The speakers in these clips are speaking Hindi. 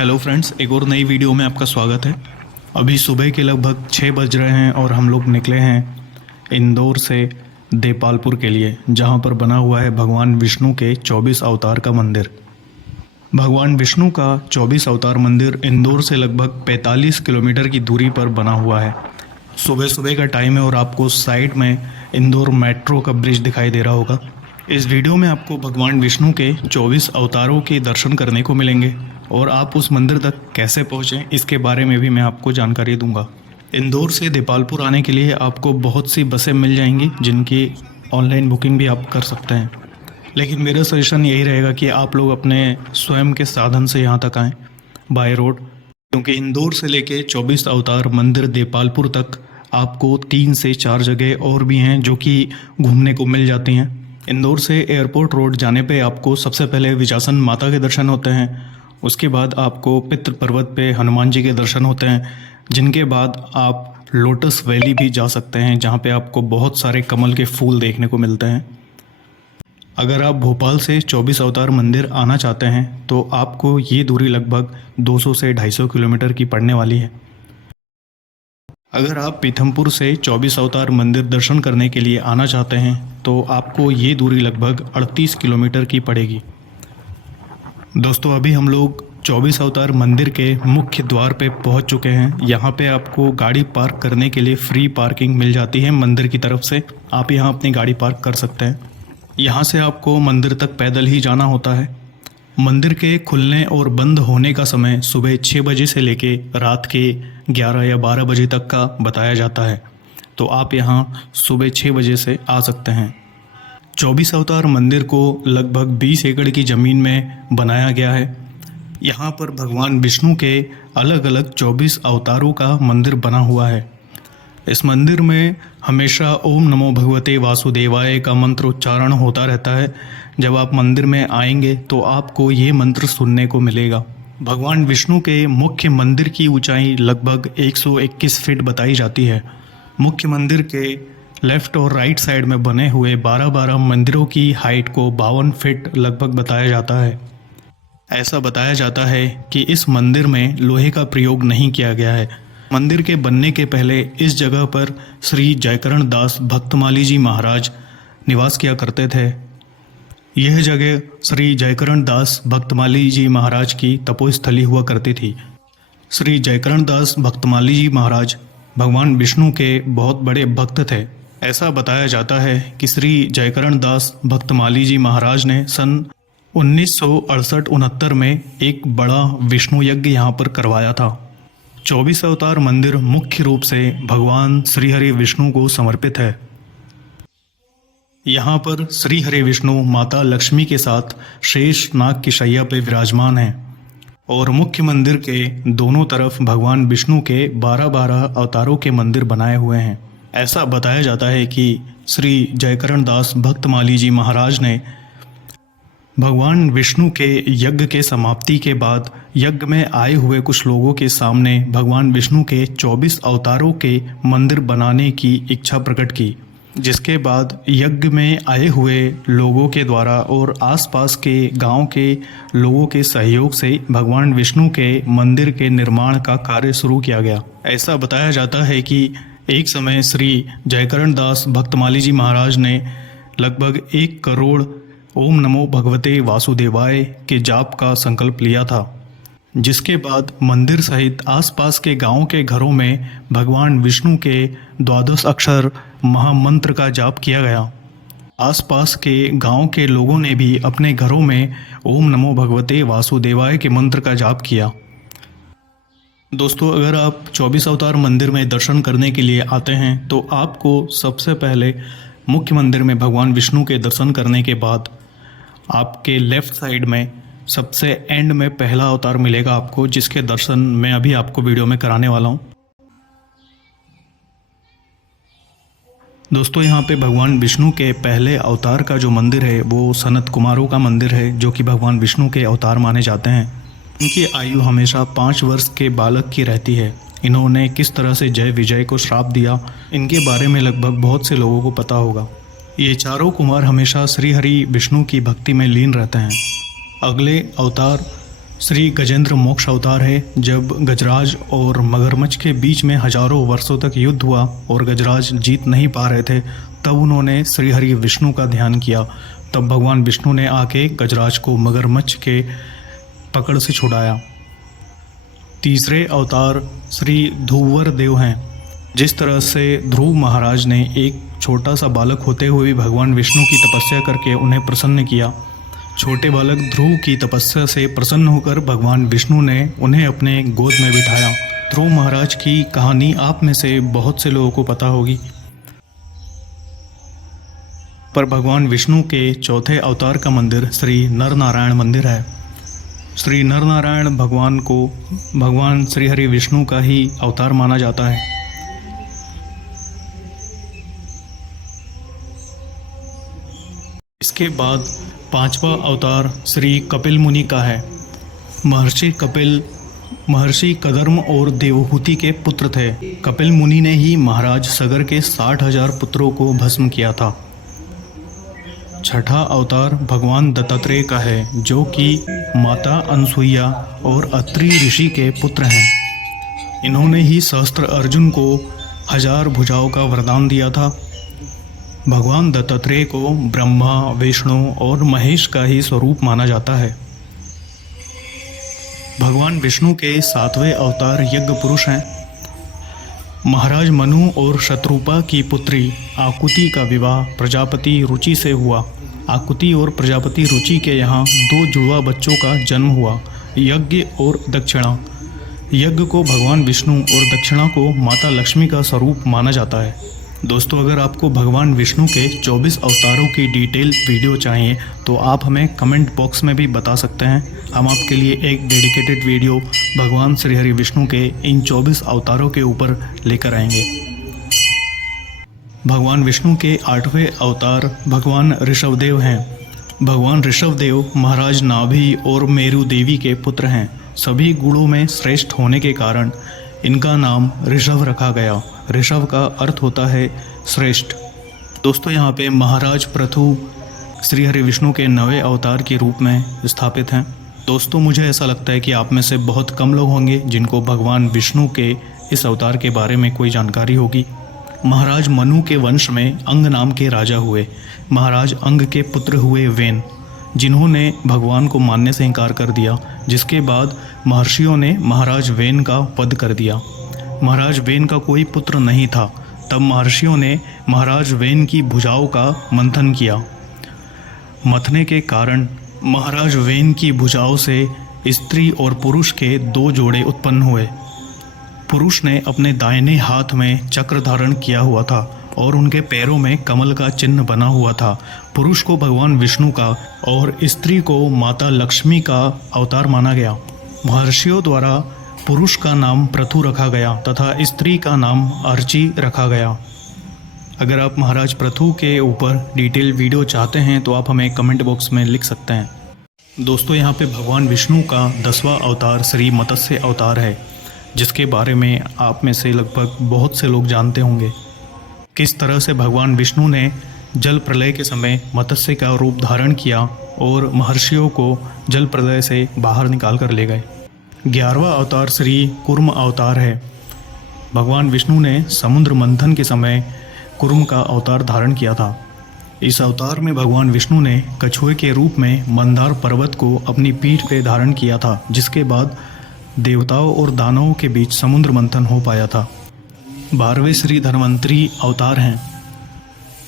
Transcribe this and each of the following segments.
हेलो फ्रेंड्स, एक और नई वीडियो में आपका स्वागत है। अभी सुबह के लगभग 6 बज रहे हैं और हम लोग निकले हैं इंदौर से देपालपुर के लिए, जहां पर बना हुआ है भगवान विष्णु के 24 अवतार का मंदिर। भगवान विष्णु का 24 अवतार मंदिर इंदौर से लगभग 45 किलोमीटर की दूरी पर बना हुआ है। सुबह सुबह का टाइम है और आपको साइड में इंदौर मेट्रो का ब्रिज दिखाई दे रहा होगा। इस वीडियो में आपको भगवान विष्णु के 24 अवतारों के दर्शन करने को मिलेंगे और आप उस मंदिर तक कैसे पहुँचें इसके बारे में भी मैं आपको जानकारी दूंगा। इंदौर से देपालपुर आने के लिए आपको बहुत सी बसें मिल जाएंगी जिनकी ऑनलाइन बुकिंग भी आप कर सकते हैं, लेकिन मेरा सजेशन यही रहेगा कि आप लोग अपने स्वयं के साधन से यहाँ तक आएँ बाय रोड, क्योंकि इंदौर से लेके 24 अवतार मंदिर देपालपुर तक आपको 3 से 4 जगह और भी हैं जो कि घूमने को मिल जाती हैं। इंदौर से एयरपोर्ट रोड जाने पे आपको सबसे पहले विजासन माता के दर्शन होते हैं, उसके बाद आपको पितृ पर्वत पे हनुमान जी के दर्शन होते हैं, जिनके बाद आप लोटस वैली भी जा सकते हैं जहाँ पे आपको बहुत सारे कमल के फूल देखने को मिलते हैं। अगर आप भोपाल से 24 अवतार मंदिर आना चाहते हैं तो आपको ये दूरी लगभग 200 से 250 किलोमीटर की पड़ने वाली है। अगर आप पीथमपुर से 24 अवतार मंदिर दर्शन करने के लिए आना चाहते हैं तो आपको ये दूरी लगभग 38 किलोमीटर की पड़ेगी। दोस्तों, अभी हम लोग 24 अवतार मंदिर के मुख्य द्वार पे पहुंच चुके हैं। यहाँ पे आपको गाड़ी पार्क करने के लिए फ्री पार्किंग मिल जाती है मंदिर की तरफ से। आप यहाँ अपनी गाड़ी पार्क कर सकते हैं। यहाँ से आपको मंदिर तक पैदल ही जाना होता है। मंदिर के खुलने और बंद होने का समय सुबह 6 बजे से लेके रात के 11 या 12 बजे तक का बताया जाता है, तो आप यहाँ सुबह 6 बजे से आ सकते हैं। 24 अवतार मंदिर को लगभग 20 एकड़ की ज़मीन में बनाया गया है। यहाँ पर भगवान विष्णु के अलग अलग 24 अवतारों का मंदिर बना हुआ है। इस मंदिर में हमेशा ओम नमो भगवते वासुदेवाय का मंत्र उच्चारण होता रहता है। जब आप मंदिर में आएंगे तो आपको ये मंत्र सुनने को मिलेगा। भगवान विष्णु के मुख्य मंदिर की ऊंचाई लगभग 121 फीट बताई जाती है। मुख्य मंदिर के लेफ़्ट और राइट साइड में बने हुए 12 मंदिरों की हाइट को 52 फीट लगभग बताया जाता है। ऐसा बताया जाता है कि इस मंदिर में लोहे का प्रयोग नहीं किया गया है। मंदिर के बनने के पहले इस जगह पर श्री जयकरण दास भक्तमाली जी महाराज निवास किया करते थे। यह जगह श्री जयकरण दास भक्तमाली जी महाराज की तपोस्थली हुआ करती थी। श्री जयकरण दास भक्तमाली जी महाराज भगवान विष्णु के बहुत बड़े भक्त थे। ऐसा बताया जाता है कि श्री जयकरण दास भक्तमाली जी महाराज ने सन 1968-69 में एक बड़ा विष्णु यज्ञ यहाँ पर करवाया था। 24 अवतार मंदिर मुख्य रूप से भगवान श्री हरि विष्णु को समर्पित है। यहाँ पर श्री हरि विष्णु माता लक्ष्मी के साथ शेष नाग की शैया पर विराजमान हैं और मुख्य मंदिर के दोनों तरफ भगवान विष्णु के 12 अवतारों के मंदिर बनाए हुए हैं। ऐसा बताया जाता है कि श्री जयकरण दास भक्तमाली जी महाराज ने भगवान विष्णु के यज्ञ के समाप्ति के बाद यज्ञ में आए हुए कुछ लोगों के सामने भगवान विष्णु के 24 अवतारों के मंदिर बनाने की इच्छा प्रकट की, जिसके बाद यज्ञ में आए हुए लोगों के द्वारा और आसपास के गांव के लोगों के सहयोग से भगवान विष्णु के मंदिर के निर्माण का कार्य शुरू किया गया। ऐसा बताया जाता है कि एक समय श्री जयकरण दास भक्तमाली जी महाराज ने लगभग 1 करोड़ ओम नमो भगवते वासुदेवाय के जाप का संकल्प लिया था, जिसके बाद मंदिर सहित आसपास के गांवों के घरों में भगवान विष्णु के 12 अक्षर महामंत्र का जाप किया गया। आसपास के गांव के लोगों ने भी अपने घरों में ओम नमो भगवते वासुदेवाय के मंत्र का जाप किया। दोस्तों, अगर आप 24 अवतार मंदिर में दर्शन करने के लिए आते हैं तो आपको सबसे पहले मुख्य मंदिर में भगवान विष्णु के दर्शन करने के बाद आपके लेफ़्ट साइड में सबसे एंड में पहला अवतार मिलेगा आपको, जिसके दर्शन मैं अभी आपको वीडियो में कराने वाला हूँ। दोस्तों, यहाँ पे भगवान विष्णु के पहले अवतार का जो मंदिर है वो सनत कुमारों का मंदिर है, जो कि भगवान विष्णु के अवतार माने जाते हैं। इनकी आयु हमेशा 5 वर्ष के बालक की रहती है। इन्होंने किस तरह से जय विजय को श्राप दिया, इनके बारे में लगभग बहुत से लोगों को पता होगा। ये चारों कुमार हमेशा श्री हरि विष्णु की भक्ति में लीन रहते हैं। अगले अवतार श्री गजेंद्र मोक्ष अवतार है। जब गजराज और मगरमच्छ के बीच में हजारों वर्षों तक युद्ध हुआ और गजराज जीत नहीं पा रहे थे, तब उन्होंने श्री हरि विष्णु का ध्यान किया। तब भगवान विष्णु ने आके गजराज को मगरमच्छ के पकड़ से छुड़ाया। तीसरे अवतार श्री ध्रुवर देव हैं। जिस तरह से ध्रुव महाराज ने एक छोटा सा बालक होते हुए भी भगवान विष्णु की तपस्या करके उन्हें प्रसन्न किया, छोटे बालक ध्रुव की तपस्या से प्रसन्न होकर भगवान विष्णु ने उन्हें अपने गोद में बिठाया। ध्रुव महाराज की कहानी आप में से बहुत से लोगों को पता होगी, पर भगवान विष्णु के चौथे अवतार का मंदिर श्री नर नारायण मंदिर है। श्री नर नारायण भगवान को भगवान श्री हरि विष्णु का ही अवतार माना जाता है। इसके बाद पांचवा अवतार श्री कपिल मुनि का है। महर्षि कपिल महर्षि कदर्म और देवहूति के पुत्र थे। कपिल मुनि ने ही महाराज सगर के 60,000 पुत्रों को भस्म किया था। छठा अवतार भगवान दत्तात्रेय का है, जो कि माता अनसुईया और अत्रि ऋषि के पुत्र हैं। इन्होंने ही सहस्त्र अर्जुन को 1000 भुजाओं का वरदान दिया था। भगवान दत्तात्रेय को ब्रह्मा, विष्णु और महेश का ही स्वरूप माना जाता है। भगवान विष्णु के 7वें अवतार यज्ञ पुरुष हैं। महाराज मनु और शत्रुपा की पुत्री आकुति का विवाह प्रजापति रुचि से हुआ। आकुति और प्रजापति रुचि के यहाँ 2 जुड़वा बच्चों का जन्म हुआ, यज्ञ और दक्षिणा। यज्ञ को भगवान विष्णु और दक्षिणा को माता लक्ष्मी का स्वरूप माना जाता है। दोस्तों, अगर आपको भगवान विष्णु के 24 अवतारों की डिटेल वीडियो चाहिए तो आप हमें कमेंट बॉक्स में भी बता सकते हैं। हम आपके लिए एक डेडिकेटेड वीडियो भगवान श्री हरि विष्णु के इन 24 अवतारों के ऊपर लेकर आएंगे। भगवान विष्णु के 8वें अवतार भगवान ऋषभदेव हैं। भगवान ऋषभदेव महाराज नाभि और मेरु देवी के पुत्र हैं। सभी गुणों में श्रेष्ठ होने के कारण इनका नाम ऋषभ रखा गया। ऋषभ का अर्थ होता है श्रेष्ठ। दोस्तों, यहाँ पे महाराज पृथु श्री हरि विष्णु के 9वें अवतार के रूप में स्थापित हैं। दोस्तों, मुझे ऐसा लगता है कि आप में से बहुत कम लोग होंगे जिनको भगवान विष्णु के इस अवतार के बारे में कोई जानकारी होगी। महाराज मनु के वंश में अंग नाम के राजा हुए। महाराज अंग के पुत्र हुए वेन, जिन्होंने भगवान को मानने से इनकार कर दिया, जिसके बाद महर्षियों ने महाराज वेन का वध कर दिया। महाराज वेन का कोई पुत्र नहीं था। तब महर्षियों ने महाराज वेन की भुजाओं का मंथन किया। मथने के कारण महाराज वेन की भुजाओं से स्त्री और पुरुष के 2 जोड़े उत्पन्न हुए। पुरुष ने अपने दाहिने हाथ में चक्र धारण किया हुआ था और उनके पैरों में कमल का चिन्ह बना हुआ था। पुरुष को भगवान विष्णु का और स्त्री को माता लक्ष्मी का अवतार माना गया। महर्षियों द्वारा पुरुष का नाम पृथु रखा गया तथा स्त्री का नाम अर्ची रखा गया। अगर आप महाराज पृथु के ऊपर डिटेल वीडियो चाहते हैं तो आप हमें कमेंट बॉक्स में लिख सकते हैं। दोस्तों, यहाँ पे भगवान विष्णु का 10वां अवतार श्री मत्स्य अवतार है, जिसके बारे में आप में से लगभग बहुत से लोग जानते होंगे। किस तरह से भगवान विष्णु ने जल प्रलय के समय मत्स्य का रूप धारण किया और महर्षियों को जल प्रलय से बाहर निकाल कर ले गए। 11वां अवतार श्री कुर्म अवतार है। भगवान विष्णु ने समुद्र मंथन के समय कुर्म का अवतार धारण किया था। इस अवतार में भगवान विष्णु ने कछुए के रूप में मंदार पर्वत को अपनी पीठ पे धारण किया था, जिसके बाद देवताओं और दानवों के बीच समुद्र मंथन हो पाया था। 12वें श्री धन्वंतरी अवतार हैं।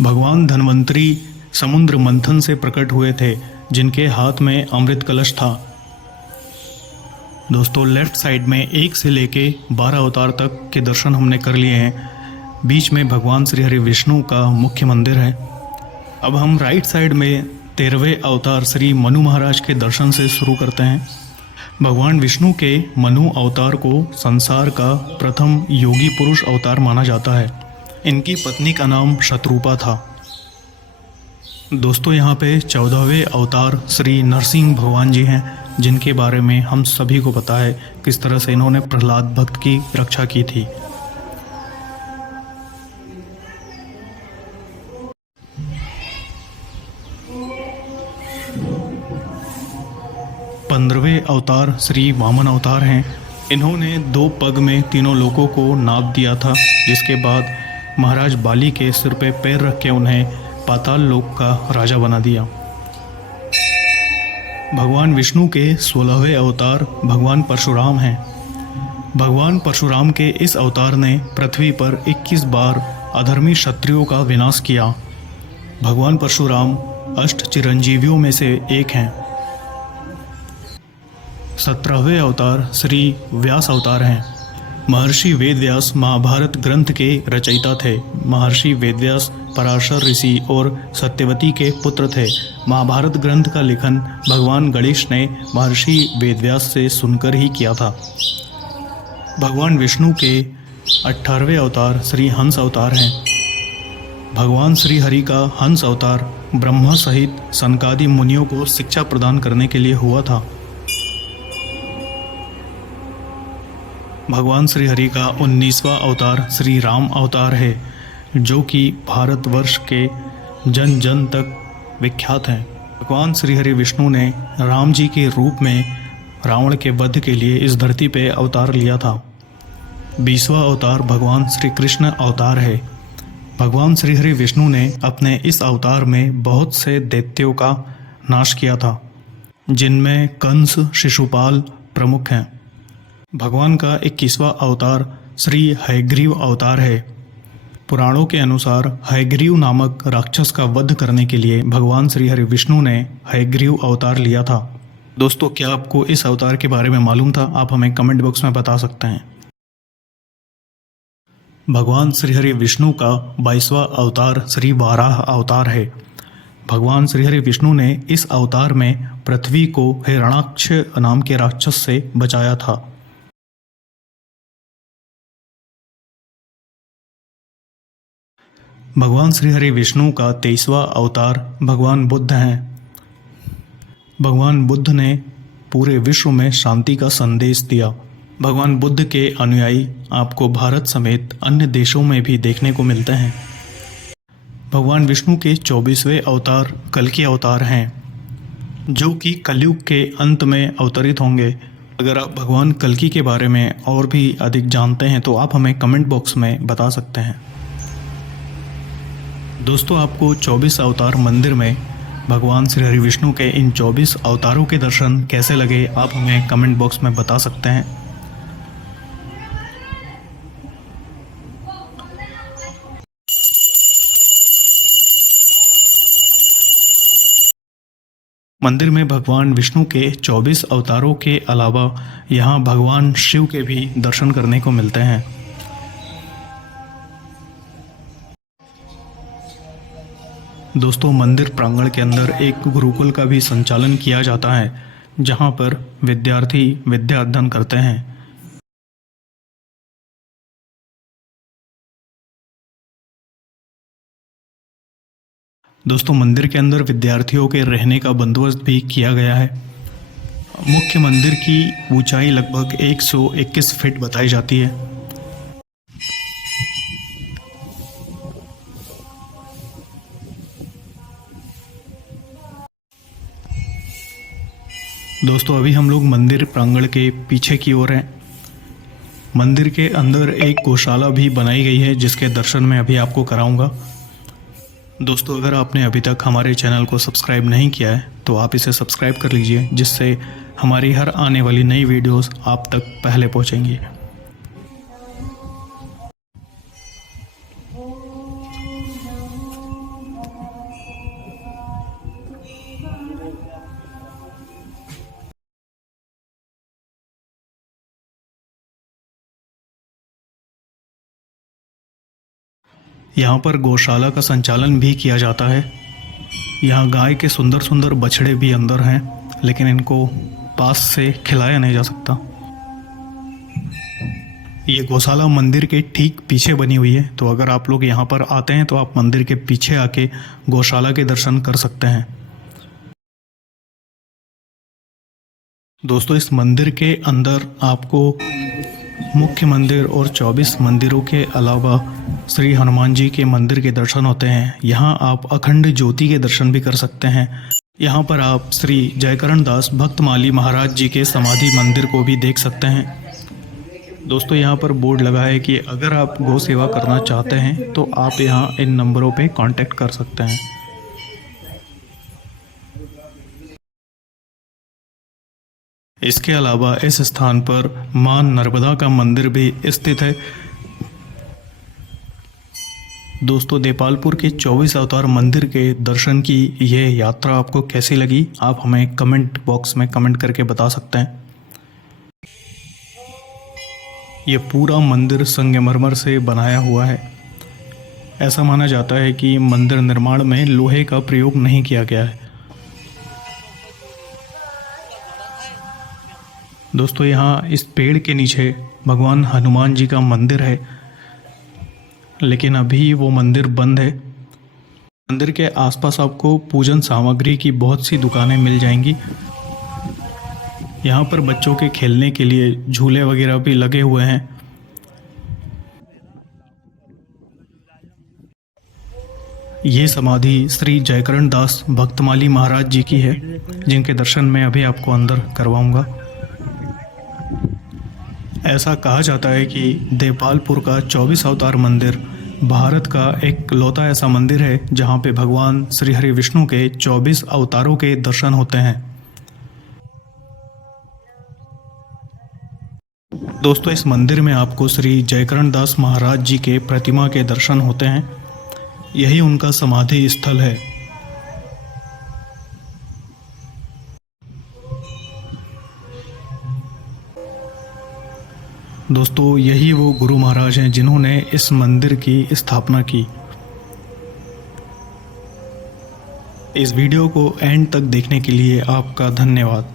भगवान धन्वंतरी समुद्र मंथन से प्रकट हुए थे, जिनके हाथ में अमृत कलश था। दोस्तों, लेफ्ट साइड में 1 से लेके 12 अवतार तक के दर्शन हमने कर लिए हैं। बीच में भगवान श्री हरि विष्णु का मुख्य मंदिर है। अब हम राइट साइड में 13वें अवतार श्री मनु महाराज के दर्शन से शुरू करते हैं। भगवान विष्णु के मनु अवतार को संसार का प्रथम योगी पुरुष अवतार माना जाता है। इनकी पत्नी का नाम शत्रुपा था। दोस्तों, यहाँ पे 14वें अवतार श्री नरसिंह भगवान जी हैं, जिनके बारे में हम सभी को पता है किस तरह से इन्होंने प्रहलाद भक्त की रक्षा की थी। पंद्रहवें 17वें अवतार श्री वामन अवतार हैं। इन्होंने 2 पग में तीनों लोकों को नाप दिया था, जिसके बाद महाराज बाली के सिर पे पैर रख के उन्हें पाताल लोक का राजा बना दिया। भगवान विष्णु के 16वें अवतार भगवान परशुराम हैं। भगवान परशुराम के इस अवतार ने पृथ्वी पर 21 बार अधर्मी क्षत्रियों का विनाश किया। भगवान परशुराम अष्ट चिरंजीवियों में से एक हैं। 17वें अवतार श्री व्यास अवतार हैं। महर्षि वेदव्यास महाभारत ग्रंथ के रचयिता थे। महर्षि वेदव्यास पराशर ऋषि और सत्यवती के पुत्र थे। महाभारत ग्रंथ का लेखन भगवान गणेश ने महर्षि वेदव्यास से सुनकर ही किया था। भगवान विष्णु के 18वें अवतार श्री हंस अवतार हैं। भगवान श्री हरि का हंस अवतार ब्रह्मा सहित सनकादि मुनियों को शिक्षा प्रदान करने के लिए हुआ था। भगवान श्री हरि का 19वां अवतार श्री राम अवतार है, जो कि भारतवर्ष के जन जन तक विख्यात हैं। भगवान श्री हरि विष्णु ने राम जी के रूप में रावण के वध के लिए इस धरती पे अवतार लिया था। 20वां अवतार भगवान श्री कृष्ण अवतार है। भगवान श्री हरि विष्णु ने अपने इस अवतार में बहुत से दैत्यों का नाश किया था, जिनमें कंस शिशुपाल प्रमुख हैं। भगवान का 21वां अवतार श्री हयग्रीव अवतार है। पुराणों के अनुसार हयग्रीव नामक राक्षस का वध करने के लिए भगवान श्री हरि विष्णु ने हयग्रीव अवतार लिया था। दोस्तों, क्या आपको इस अवतार के बारे में मालूम था? आप हमें कमेंट बॉक्स में बता सकते हैं। भगवान श्री हरि विष्णु का 22वां अवतार श्री वाराह अवतार है। भगवान श्री हरि विष्णु ने इस अवतार में पृथ्वी को हिरण्याक्ष नाम के राक्षस से बचाया था। भगवान श्री हरि विष्णु का 23वां अवतार भगवान बुद्ध हैं। भगवान बुद्ध ने पूरे विश्व में शांति का संदेश दिया। भगवान बुद्ध के अनुयायी आपको भारत समेत अन्य देशों में भी देखने को मिलते हैं। भगवान विष्णु के 24वें अवतार कल्कि अवतार हैं, जो कि कलयुग के अंत में अवतरित होंगे। अगर आप भगवान कल्कि के बारे में और भी अधिक जानते हैं तो आप हमें कमेंट बॉक्स में बता सकते हैं। दोस्तों, आपको 24 अवतार मंदिर में भगवान श्री हरि विष्णु के इन 24 अवतारों के दर्शन कैसे लगे, आप हमें कमेंट बॉक्स में बता सकते हैं। मंदिर में भगवान विष्णु के 24 अवतारों के अलावा यहाँ भगवान शिव के भी दर्शन करने को मिलते हैं। दोस्तों, मंदिर प्रांगण के अंदर एक गुरुकुल का भी संचालन किया जाता है, जहाँ पर विद्यार्थी विद्या अध्ययन करते हैं। दोस्तों, मंदिर के अंदर विद्यार्थियों के रहने का बंदोबस्त भी किया गया है। मुख्य मंदिर की ऊंचाई लगभग 121 फीट बताई जाती है। दोस्तों, अभी हम लोग मंदिर प्रांगण के पीछे की ओर हैं। मंदिर के अंदर एक गौशाला भी बनाई गई है, जिसके दर्शन मैं अभी आपको कराऊंगा। दोस्तों, अगर आपने अभी तक हमारे चैनल को सब्सक्राइब नहीं किया है तो आप इसे सब्सक्राइब कर लीजिए, जिससे हमारी हर आने वाली नई वीडियोस आप तक पहले पहुंचेंगी। यहाँ पर गौशाला का संचालन भी किया जाता है। यहाँ गाय के सुंदर सुंदर बछड़े भी अंदर हैं, लेकिन इनको पास से खिलाया नहीं जा सकता। ये गौशाला मंदिर के ठीक पीछे बनी हुई है, तो अगर आप लोग यहाँ पर आते हैं तो आप मंदिर के पीछे आके गौशाला के दर्शन कर सकते हैं। दोस्तों, इस मंदिर के अंदर आपको मुख्य मंदिर और 24 मंदिरों के अलावा श्री हनुमान जी के मंदिर के दर्शन होते हैं। यहाँ आप अखंड ज्योति के दर्शन भी कर सकते हैं। यहाँ पर आप श्री जयकरण दास भक्तमाली महाराज जी के समाधि मंदिर को भी देख सकते हैं। दोस्तों यहाँ पर बोर्ड लगा है कि अगर आप गौ सेवा करना चाहते हैं तो आप यहाँ इन नंबरों पे कांटेक्ट कर सकते हैं। इसके अलावा इस स्थान पर मां नर्मदा का मंदिर भी स्थित है। दोस्तों देपालपुर के 24 अवतार मंदिर के दर्शन की यह यात्रा आपको कैसी लगी, आप हमें कमेंट बॉक्स में कमेंट करके बता सकते हैं। ये पूरा मंदिर संगमरमर से बनाया हुआ है। ऐसा माना जाता है कि मंदिर निर्माण में लोहे का प्रयोग नहीं किया गया है। दोस्तों यहाँ इस पेड़ के नीचे भगवान हनुमान जी का मंदिर है, लेकिन अभी वो मंदिर बंद है। मंदिर के आसपास आपको पूजन सामग्री की बहुत सी दुकानें मिल जाएंगी। यहाँ पर बच्चों के खेलने के लिए झूले वगैरह भी लगे हुए हैं। ये समाधि श्री जयकरण दास भक्तमाली महाराज जी की है, जिनके दर्शन मैं अभी आपको अंदर करवाऊंगा। ऐसा कहा जाता है कि देपालपुर का 24 अवतार मंदिर भारत का एक लौता ऐसा मंदिर है जहाँ पे भगवान श्री हरि विष्णु के 24 अवतारों के दर्शन होते हैं। दोस्तों इस मंदिर में आपको श्री जयकरण दास महाराज जी के प्रतिमा के दर्शन होते हैं। यही उनका समाधि स्थल है। दोस्तों यही वो गुरु महाराज हैं जिन्होंने इस मंदिर की स्थापना की। इस वीडियो को एंड तक देखने के लिए आपका धन्यवाद।